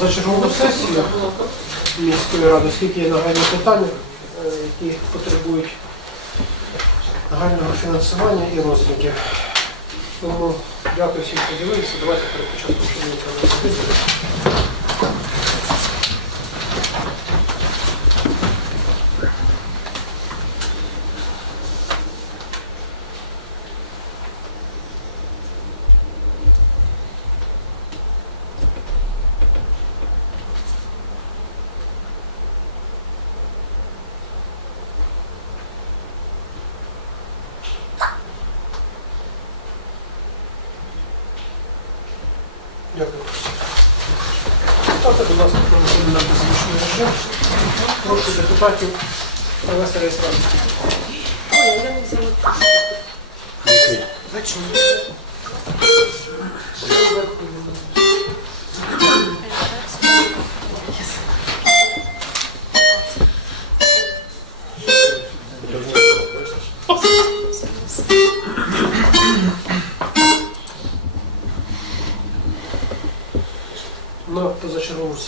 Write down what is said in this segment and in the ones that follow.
позачергову сесію міської ради, оскільки є нагальні питання, е, які потребують нагального фінансування і розвитку. Тому дякую всім, хто дивився. Давайте перед Прошу депутатів провести реєстрацію. На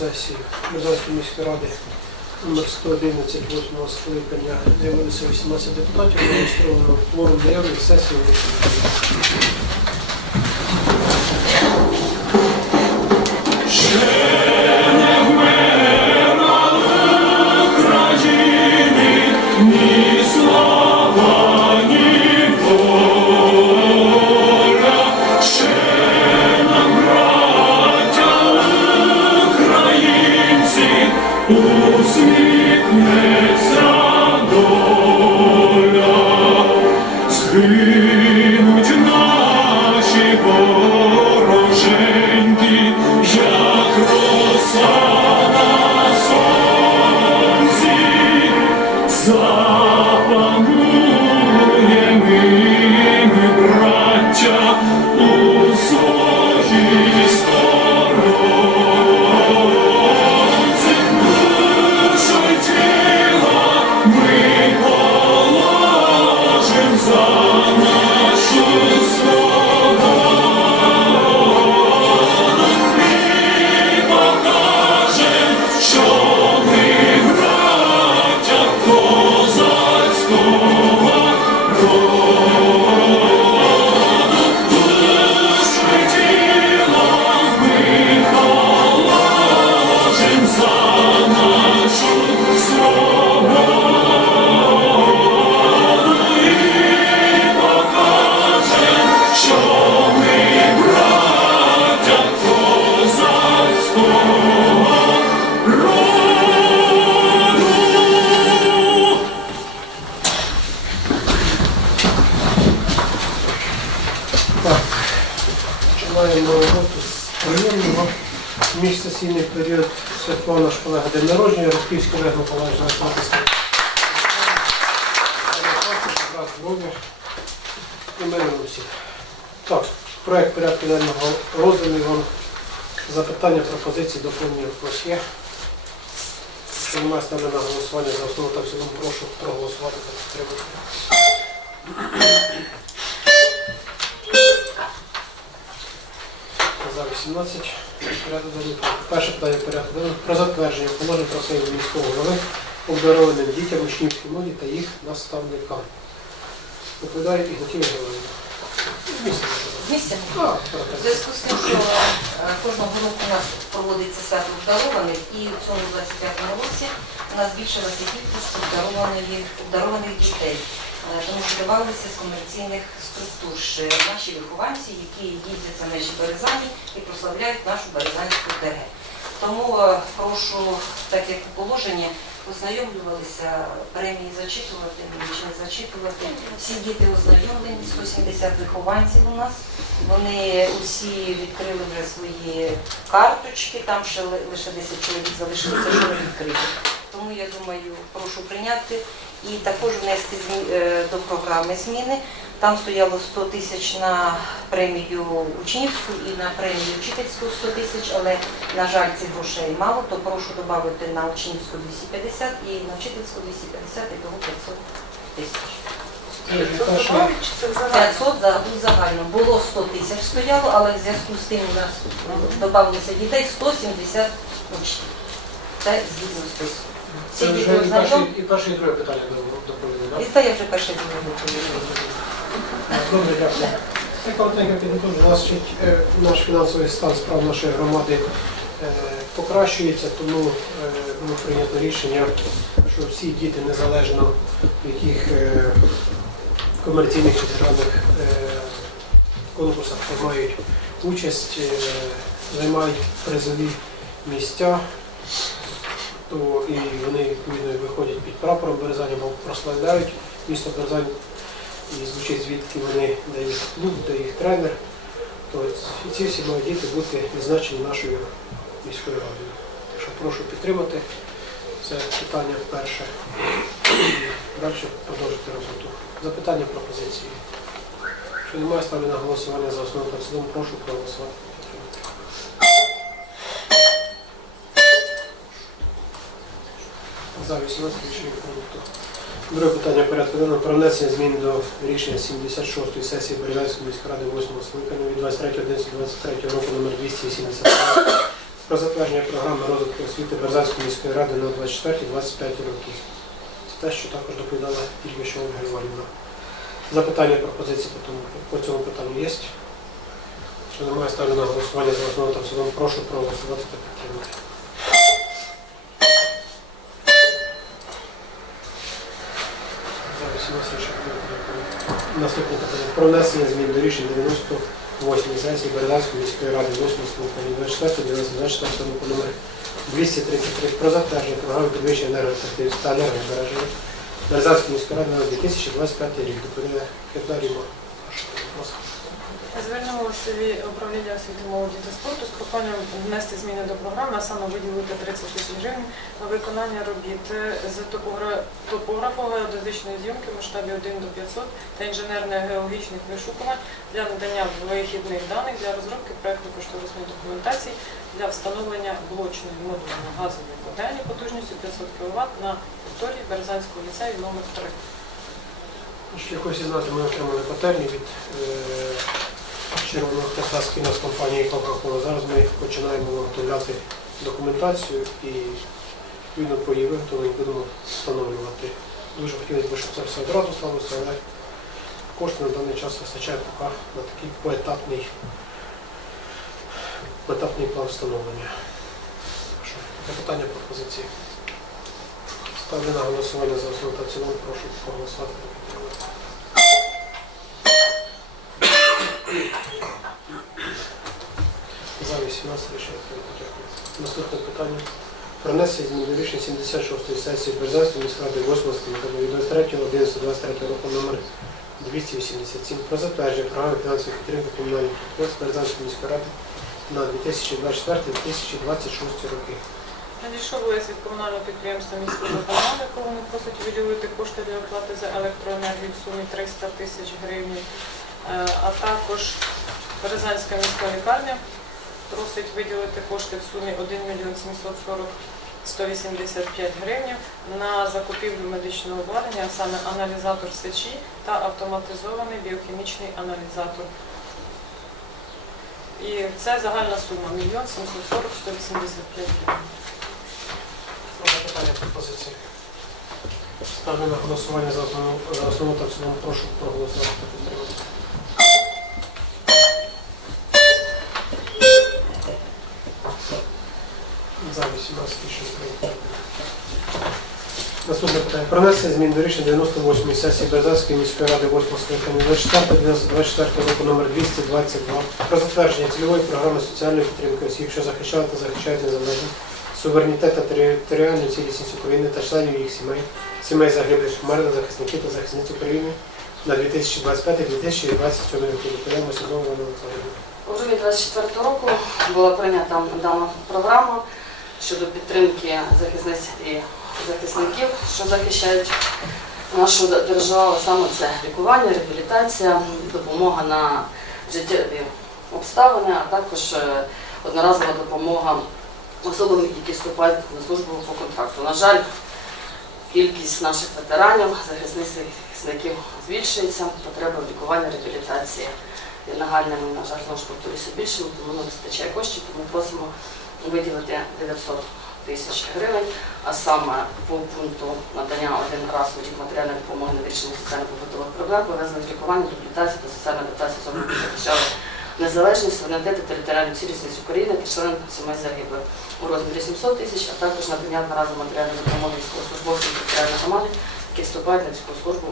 сесію Березанської міської ради номер 111 8 скликання з'явилися 18 депутатів, зареєстровано форум наявних сесії. Починаємо роботу з приємного. Міжсесійний період святкував наш колега день народження, Роківський Олег Миколаївич Зарплатиський. і миру усіх. Так, проект порядку денного розданий вам. Запитання, пропозиції, доповнення у є. Якщо немає ставлю на голосування за основу та в цілому прошу проголосувати та підтримати. За 18. Порядок денний. Перше питання порядку денного про затвердження положень про своєму міського голови обдарованим дітям учнівській моді та їх наставникам. Доповідає Ігнатій Георгійовна. Місце. Місця. А, В зв'язку з тим, що е, кожного року у нас проводиться свято обдарованих, і в цьому 25-му році у нас збільшилася кількість обдарованих, обдарованих дітей, тому що додавалися з комерційних структур ще наші вихованці, які їздять за межі Березані і прославляють нашу Березанську ДГ. Тому е, прошу, так як у положенні, ознайомлювалися, премії зачитувати, чи зачитувати. Всі діти ознайомлені, 170 вихованців у нас. Вони усі відкрили вже свої карточки, там ще лише 10 чоловік залишилося, що не відкрити. Тому я думаю, прошу прийняти і також внести е, до програми зміни. Там стояло 100 тисяч на премію учнівську і на премію вчительську 100 тисяч, але, на жаль, цих грошей мало, то прошу додати на учнівську 250 і на вчительську 250 і того 500 тисяч. 500 за у загально. Було 100 тисяч стояло, але в зв'язку з тим у нас додавалося дітей 170 учні. Це згідно списку. Це вже і перше, і перше, і друге питання до- доповіли, так? І це я вже перше друге. Добре, дякую. Я коротенько підготовлю. У нас ще е, наш фінансовий стан справ нашої громади е, покращується, тому е, було прийнято рішення, що всі діти незалежно в яких е, комерційних чи державних е, конкурсах приймають участь, е, займають призові місця, то і вони відповідно виходять під прапором Березані, бо прославляють місто Березань і звучить звідки вони, де їх клуб, де їх тренер. То ці всі мають діти бути відзначені нашою міською радою. Так що прошу підтримати це питання перше. Далі продовжити роботу. Запитання пропозиції. Якщо немає, ставлю на голосування за основу цілому, прошу проголосувати. За 18 рішення прийнято. Друге питання порядку денного про внесення змін до рішення 76-ї сесії Березанської міської ради 8 скликання від 23.11.23 року номер 280 про затвердження програми розвитку освіти Березанської міської ради на 24-25 роки. Це те, що також доповідала тільки що Ольга Іванівна. Запитання пропозиції по, тому, по цьому питанню є? Що немає, ставлю на голосування за основу та в цілому. Прошу проголосувати та підтримати. За 18 рішення прийнято. Наступне питання. Про внесення змін до рішень 98 сесії Березанської міської ради 8 скликання 24 24 року номер 233 про затвердження програми підвищення енергоефективності та енергозбереження Березанської міської ради на 2025 рік. Доповідає Кирдаріма. Звернулося від управління освіти молоді та спорту з проханням внести зміни до програми, а саме виділити 30 тисяч гривень на виконання робіт з топогра- топографо-геодезичної зйомки в масштабі 1 до 500 та інженерно-геологічних вишукувань для надання вихідних даних для розробки проєктно-кошторисної документації для встановлення блочної модульної газової котельні потужністю 500 кВт на території Березанського ліцею номер 3 Ще якось знати, ми отримали котельні від Хреста спільно з компанією Coca-Cola. Зараз ми починаємо виготовляти документацію і відповідно по її виготовленню будемо встановлювати. Дуже хотілося б, щоб це все одразу сталося, але коштів на даний час вистачає поки на такий поетапний, поетапний план встановлення. Так що, Запитання пропозиції. Ставлю на голосування за основу та цілому. Прошу проголосувати та підтримати. За 18 рішення прийнято. Дякую. Наступне питання. Про внесення змін до рішення 76-ї сесії Березанської міськради 8 скликання від 23.11.23 року номер 287 про затвердження програми фінансової підтримки комунальних підприємств Березанської міської ради на 2024-2026 роки. Надійшов лист від комунального підприємства міського водоканалу, якого вони просять виділити кошти для оплати за електроенергію в сумі 300 тисяч гривень. Е, А також Березанська міська лікарня просить виділити кошти в сумі 1 мільйон 740 185 гривень на закупівлю медичного обладнання, а саме аналізатор сечі та автоматизований біохімічний аналізатор. І це загальна сума 1 мільйон 740 185 гривень. Питання пропозиції. Ставлю на голосування за основу, за основу та в цілому. Прошу проголосувати та підтримати. За 18 рішення прийнято. Наступне питання. Про внесення змін до рішення 98 сесії Березанської міської ради 8 скликання 24 року номер 222 про затвердження цільової програми соціальної підтримки осіб, що захищали та захищають незалежність, суверенітет та територіальну цілісність України та членів їх сімей, сімей загиблих мирних захисників та захисниць України на 2025-2027 роки. Доповідаємо Сідову Олександрівну. У грудні 24 року була прийнята дана програма щодо підтримки захисниць і захисників, що захищають нашу державу. Саме це лікування, реабілітація, допомога на життєві обставини, а також е, одноразова допомога особам, які вступають на службу по контракту. На жаль, кількість наших ветеранів, захисників збільшується, потреба в лікуванні, реабілітації є нагальними, на жаль, знову ж повторюся, більшими, тому не вистачає коштів, тому просимо виділити 900 тисяч гривень, а саме по пункту надання один раз витік матеріальної допомоги на вирішення соціально-побутових проблем, пов'язаних з лікуванням, реабілітацією та соціальною адаптацією особи, які захищали незалежність, суверенітет і територіальну цілісність України та членам сімей загиблих у розмірі 700 тисяч, а також надання одноразової матеріальної допомоги військовослужбовцям територіальної громади, які вступають на військову службу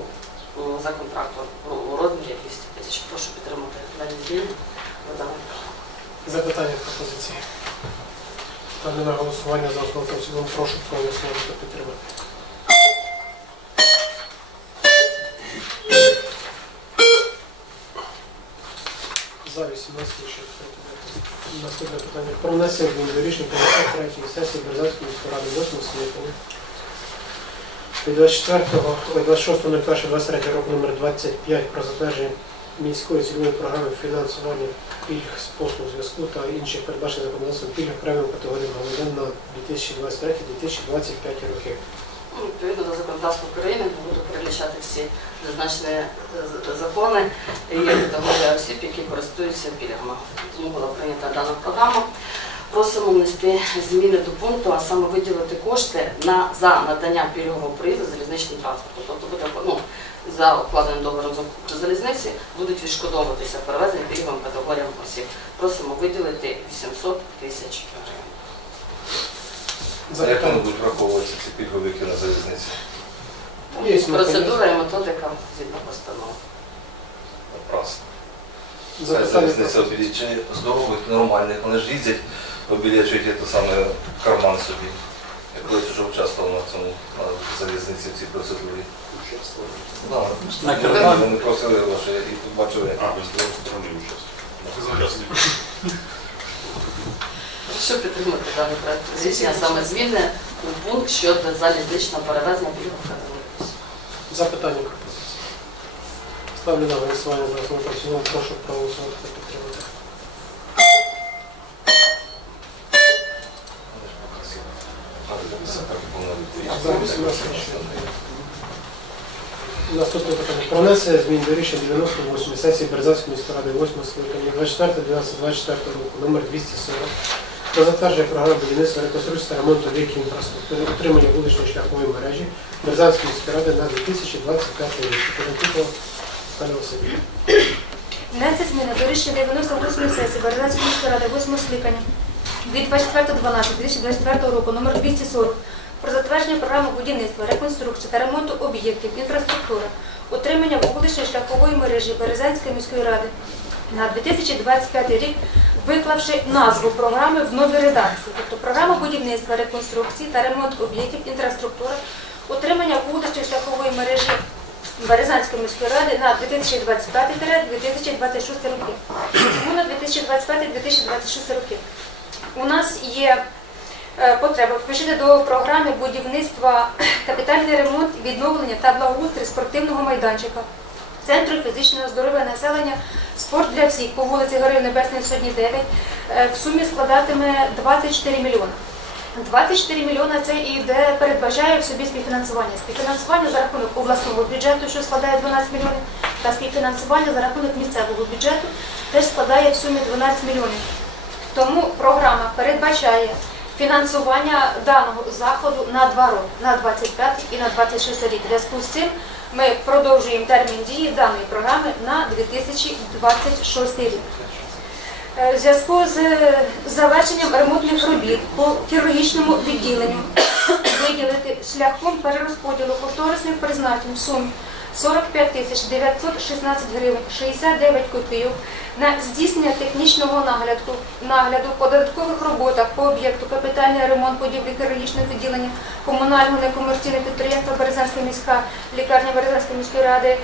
за контрактом у у розмірі 200 тисяч. Прошу підтримати дані зміни. Запитання пропозиції. Ставлю на голосування за основу та в цілому. Прошу проголосувати та підтримати. За 18 рішення. Наступне питання. Про внесення до рішення комітету третьої сесії Березанської міської ради 8 скликання. Від 24 ой, 26.01.23 року номер 25 про затвердження міської цільової програми фінансування пільг з послуг зв'язку та інших передбачених законодавством пільг окремим категоріям громадян на 2023-2025 роки. Ну, Відповідно до законодавства України не буду перелічати всі зазначені е, закони. Є категорія осіб, які користуються пільгами. Тому була прийнята дана програма. Просимо внести зміни до пункту, а саме виділити кошти на за надання пільгового проїзду залізничним транспортом. Тобто буде ну, за укладеним договором з залізниці будуть відшкодовуватися перевезення пільговим категоріям осіб. Просимо виділити 800 тисяч гривень. За як вони будуть враховуватися ці пільговики на залізниці? Є. Процедура і методика згідно постанови. Хай залізниця обілічає здорових, нормальних, вони ж їздять, обілячують те саме карман собі. Я колись вже участвував на цьому на залізниці в цій процедурі. Да. На Вони- карман? Вони просили ваше і побачили. А, ви з другої сторони участь. Прошу підтримати даний проект рішення саме зміни у пункт щодо залізничного перевезення пільгових категорій. Запитання пропозиції. Ставлю на голосування за основу. Прошу проголосувати Наступне питання. Про внесення змін до рішення 98 сесії Березанської міської ради 8 скликання 24.12.24 року номер 240 про затвердження програми будівництва, реконструкції та ремонту об'єктів інфраструктури, утримання вуличної шляхової мережі Березанської міської ради на 2025 рік. Внести зміни до рішення 98 сесії Березанської міської ради 8 скликання від 24.12.2024 року номер 240 про затвердження програми будівництва, реконструкції та ремонту об'єктів інфраструктури, утримання вуличної шляхової мережі Березанської міської ради на 2025 рік, виклавши назву програми в новій редакції, тобто програма будівництва, реконструкції та ремонт об'єктів інфраструктури, утримання вуличної шляхової мережі Березанської міської ради на 2025-2026 роки. Чому на 2025-2026 роки? У нас є е, потреба включити до програми будівництва капітальний ремонт, відновлення та благоустрій спортивного майданчика. Центру фізичного здоров'я населення спорт для всіх по вулиці Героїв Небесної Сотні 9 е, в сумі складатиме 24 мільйони. 24 мільйони це і де передбачає в собі співфінансування. Співфінансування за рахунок обласного бюджету, що складає 12 мільйонів, та співфінансування за рахунок місцевого бюджету теж складає в сумі 12 мільйонів. Тому програма передбачає фінансування даного заходу на два роки, на 25 і на 26 рік. Зв'язку з цим ми продовжуємо термін дії даної програми на 2026 рік. Е, В зв'язку з е, завершенням ремонтних робіт по хірургічному відділенню виділити шляхом перерозподілу кошторисних призначень в сумі 45 тисяч 916 гривень 69 копійок на здійснення технічного нагляду, нагляду по додаткових роботах по об'єкту капітальний ремонт будівлі хірургічного відділення комунального некомерційного підприємства Березанська міська лікарня Березанської міської ради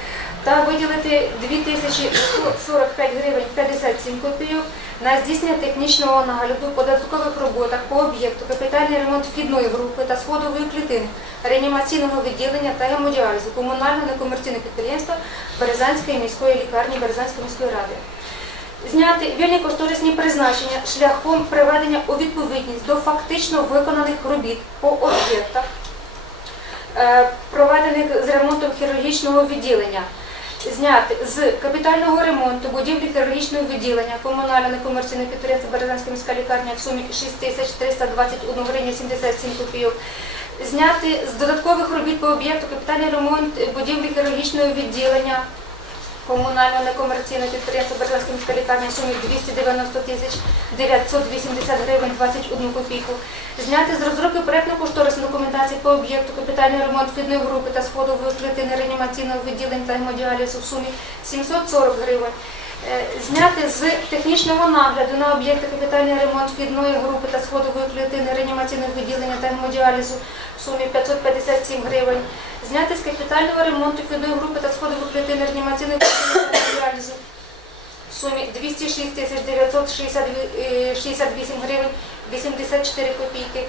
та виділити 2145 гривень 57 копійок на здійснення технічного нагляду по додаткових роботах по об'єкту капітальний ремонт вхідної групи та сходової клітини реанімаційного відділення та гемодіалізу комунального некомерційного підприємства Березанської міської лікарні Березанської міської ради. Зняти вільні кошторисні призначення шляхом приведення у відповідність до фактично виконаних робіт по об'єктах, е, проведених з ремонтом хірургічного відділення. Зняти з капітального ремонту будівлі хірургічного відділення комунального некомерційного підприємства Березанська міська лікарня в сумі 6321 гривня 77 копійок. Зняти з додаткових робіт по об'єкту капітальний ремонт будівлі хірургічного відділення комунального некомерційного підприємства Березанська міська лікарня сумі 290 тисяч 980 гривень 21 копійку. Зняти з розробки проєктно-кошторисної документації по об'єкту капітальний ремонт вхідної групи та сходової клітини реанімаційного відділення та гемодіалізу в сумі 740 гривень. Е, Зняти з технічного нагляду на об'єкти капітальний ремонт вхідної групи та сходової клітини реанімаційного відділення та гемодіалізу в сумі 557 гривень. Зняти з капітального ремонту вхідної групи та сходової клітини реанімаційної відділення та гемодіалізу в сумі 206 тисяч 968 гривень 84 копійки.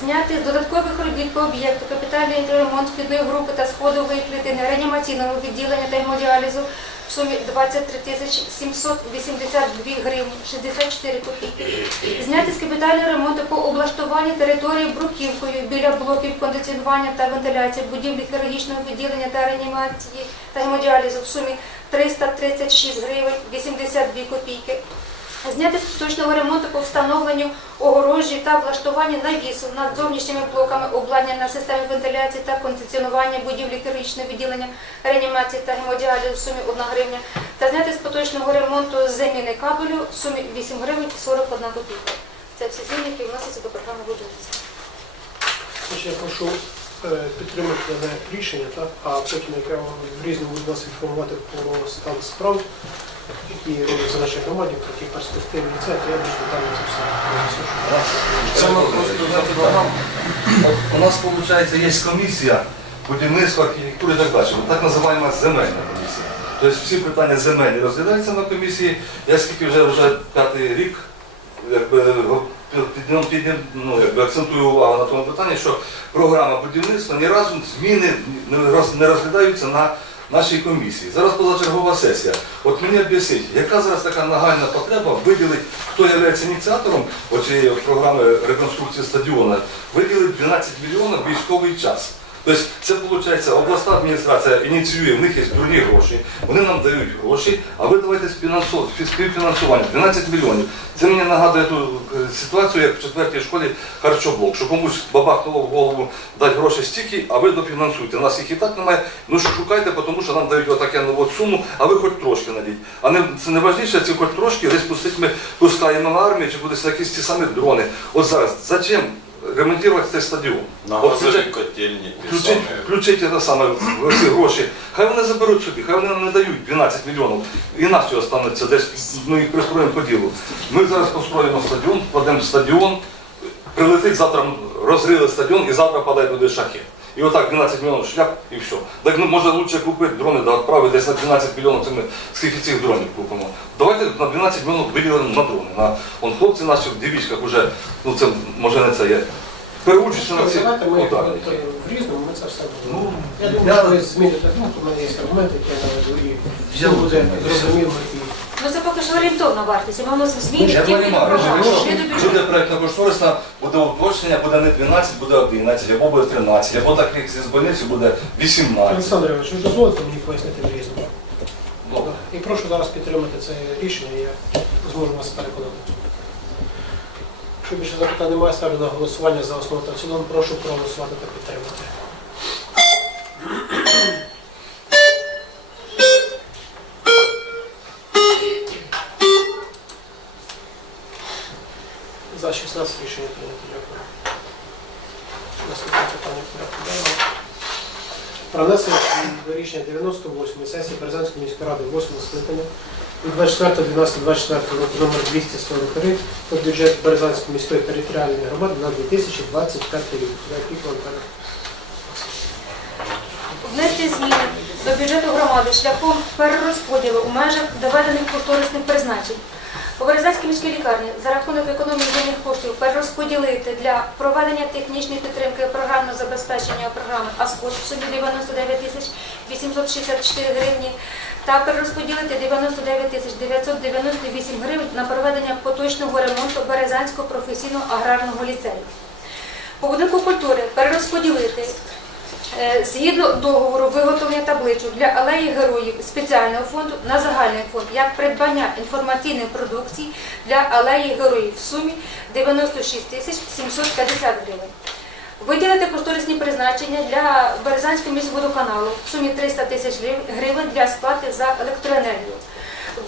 Зняти з додаткових робіт по об'єкту капітальний ремонт вхідної групи та сходової клітини реанімаційного відділення та гемодіалізу в сумі 23 тисячі 782 гривні 64 копійки. Зняти з капітального ремонту по облаштуванню території бруківкою біля блоків кондиціонування та вентиляції будівлі хірургічного відділення та реанімації та гемодіалізу в сумі 336 гривень 82 копійки. Зняти з поточного ремонту по встановленню огорожі та влаштуванню навісу над зовнішніми блоками обладнання на системі вентиляції та кондиціонування будівлі хірургічного відділення реанімації та гемодіалізу в сумі 1 гривня. Та зняти з поточного ремонту заміни кабелю в сумі 8 гривень 41 копійка. Це всі зміни, які вносяться до програми будівництва. Я прошу е, підтримати дане рішення, так? а потім яке в різному нас інформувати про стан справ, які робляться в нашій громаді, про ті перспективні це, то я більш детально це все ми просто програму. От У нас, виходить, є комісія будівництва, архітектури і так далі. Так називаємо земельна комісія. Тобто всі питання земельні розглядаються на комісії. Я скільки вже вже п'ятий рік якби, го- піднім- піднім- ну, якби, акцентую увагу на тому питанні, що програма будівництва ні разу зміни не розглядаються на нашій комісії. Зараз позачергова сесія. От мені об'ясніть, яка зараз така нагальна потреба виділити, хто є ініціатором цієї програми реконструкції стадіону, виділити 12 мільйонів військовий час. Тобто це виходить, обласна адміністрація ініціює, в них є дурні гроші, вони нам дають гроші, а ви давайте співфінансування 12 мільйонів. Це мені нагадує ту е, ситуацію, як в четвертій школі харчоблок, що комусь бабахнуло в голову дати гроші стільки, а ви дофінансуйте. Нас їх і так немає. Ну що шукайте, тому що нам дають отаке от суму, а ви хоч трошки надіть. А не це не важніше, ці хоч трошки десь пустить ми пускаємо на армію чи на якісь ті самі дрони. От зараз зачем ремонтувати цей стадіон? На От газові включать- котельні ті Включить, самі. включить это саме в ці гроші. Хай вони заберуть собі, хай вони нам не дають 12 мільйонів. І наші остануться десь, ми їх пристроїмо по ділу. Ми зараз построїмо стадіон, кладемо стадіон, прилетить завтра розрили стадіон і завтра падає туди шахет. І отак 12 мільйонів шляп і все. Так ну, може лучше купити дрони, да відправити десь на 12 мільйонів, це ми скільки цих дронів купимо. Давайте на 12 мільйонів виділимо на дрони. На, он хлопці наші в дівічках вже, ну це може не це є. Переучаться на ці. Давайте ми е, в різному ми це все будемо. Ну, Я думаю, я- що ви зміните думку, у мене є аргументи, які я наведу, і все буде розумію. зрозуміло і Ну це поки що орієнтовна вартість, і ми вносимо зміни Я тільки до програми, що не до бюджету. буде проєктно кошторисна, буде уточнення, буде не 12, буде 11, або буде 13, або так як зі больниці буде 18. Олександр Іванович, ви дозволите мені пояснити в різному? Добре. І прошу зараз підтримати це рішення, і я зможу вас переконати. Якщо більше запитань немає, ставлю на голосування за основу та в цілому. Прошу проголосувати та підтримати. Рішення 98 сесії Березанської міської ради 8 скликання від 24.12.24 року номер 243 про бюджет Березанської міської територіальної громади на 2025 рік. Внести зміни до бюджету громади шляхом перерозподілу у межах доведених повторисних призначень. У Березанській міській лікарні за рахунок економії вільних коштів перерозподілити для проведення технічної підтримки програмного забезпечення програми АСКОТ в сумі 99 тисяч 864 гривні та перерозподілити 99 тисяч 998 гривень на проведення поточного ремонту Березанського професійного аграрного ліцею. По будинку культури перерозподілити Згідно договору виготовлення табличок для алеї героїв спеціального фонду на загальний фонд як придбання інформаційної продукції для алеї героїв в сумі 96 тисяч 750 гривень. Виділити кошторисні призначення для Березанського міськводоканалу в сумі 300 тисяч гривень для сплати за електроенергію.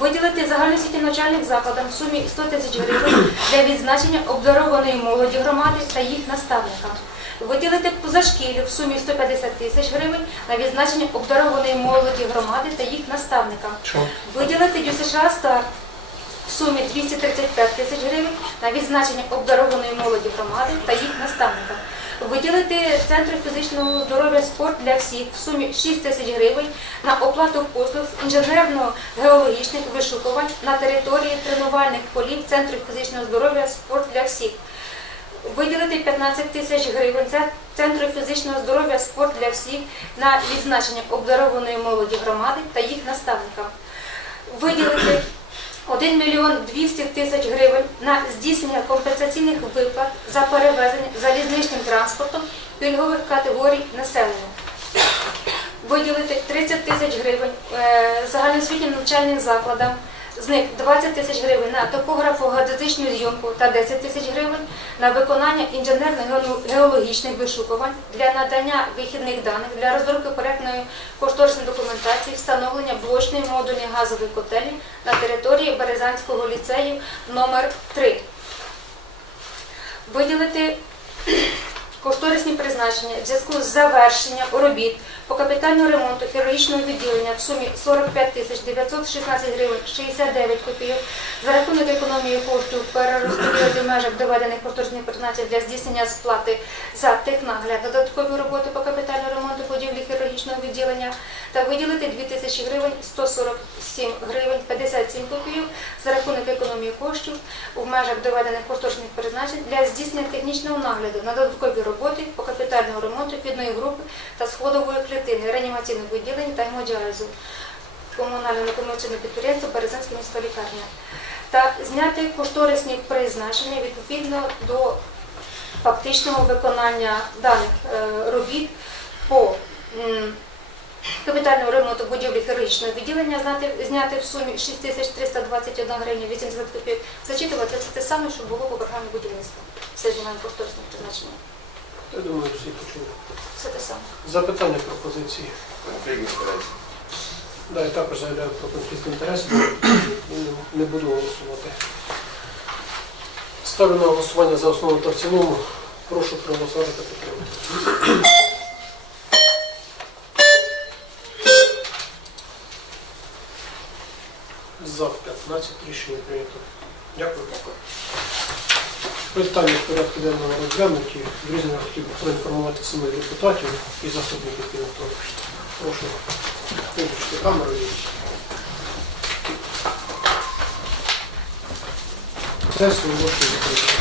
Виділити загальноосвітнім навчальних закладам в сумі 100 тисяч гривень для відзначення обдарованої молоді громади та їх наставникам. Виділити позашкіллю в сумі 150 тисяч гривень на відзначення обдарованої молоді громади та їх наставникам. Виділити ЮСШ «Старт» в сумі 235 тисяч гривень на відзначення обдарованої молоді громади та їх наставникам. Виділити Центру фізичного здоров'я спорт для всіх в сумі 6 тисяч гривень на оплату послуг інженерно-геологічних вишукувань на території тренувальних полів Центру фізичного здоров'я спорт для всіх. Виділити 15 тисяч гривень це Центру фізичного здоров'я спорт для всіх на відзначення обдарованої молоді громади та їх наставникам. Виділити 1 мільйон 200 тисяч гривень на здійснення компенсаційних виплат за перевезення залізничним транспортом пільгових категорій населення. Виділити 30 тисяч гривень е, загальноосвітнім навчальним закладам, з них 20 тисяч гривень на топографо-геодезичну зйомку та 10 тисяч гривень на виконання інженерно-геологічних вишукувань для надання вихідних даних для розробки проектної кошторисної документації, встановлення блочної модульної газової котельні на території Березанського ліцею номер 3 Виділити кошторисні призначення в зв'язку з завершенням робіт по капітальному ремонту хірургічного відділення в сумі 45 тисяч 916 гривень 69 копійок за рахунок економії коштів перерозподілити в межах доведених кошторисних призначень для здійснення сплати за технагляд додаткові роботи по капітальному ремонту будівлі хірургічного відділення та виділити 2 тисячі гривень 147 гривень 57 копійок за рахунок економії коштів у межах доведених кошторисних призначень для здійснення технічного нагляду на додаткові роботи по капітальному ремонту вхідної групи та сходової клітини, реанімаційних відділень та гемодіалізу комунального некомерційного підприємства Березанська міська лікарня та зняти кошторисні призначення відповідно до фактичного виконання даних е, робіт по м, капітальному ремонту будівлі хірургічного відділення знати, зняти в сумі 6321 гривня 80 копійок. Зачитувати це те саме, що було по програмі будівництва. Все знімаємо кошторисне призначення. Я думаю, всі почули. Все те саме. Запитання пропозиції. Да, я також заявляю про конфлікт інтересів і не- не буду голосувати. Ставлю на голосування за основу та в цілому. Прошу проголосувати та підтримати. За 15 рішення прийнято. Дякую. Питання в порядку денного розглянуті. Друзі, я хотів би проінформувати самих депутатів і заступників пілоту. Прошу виключити камеру. Це службовський закрити.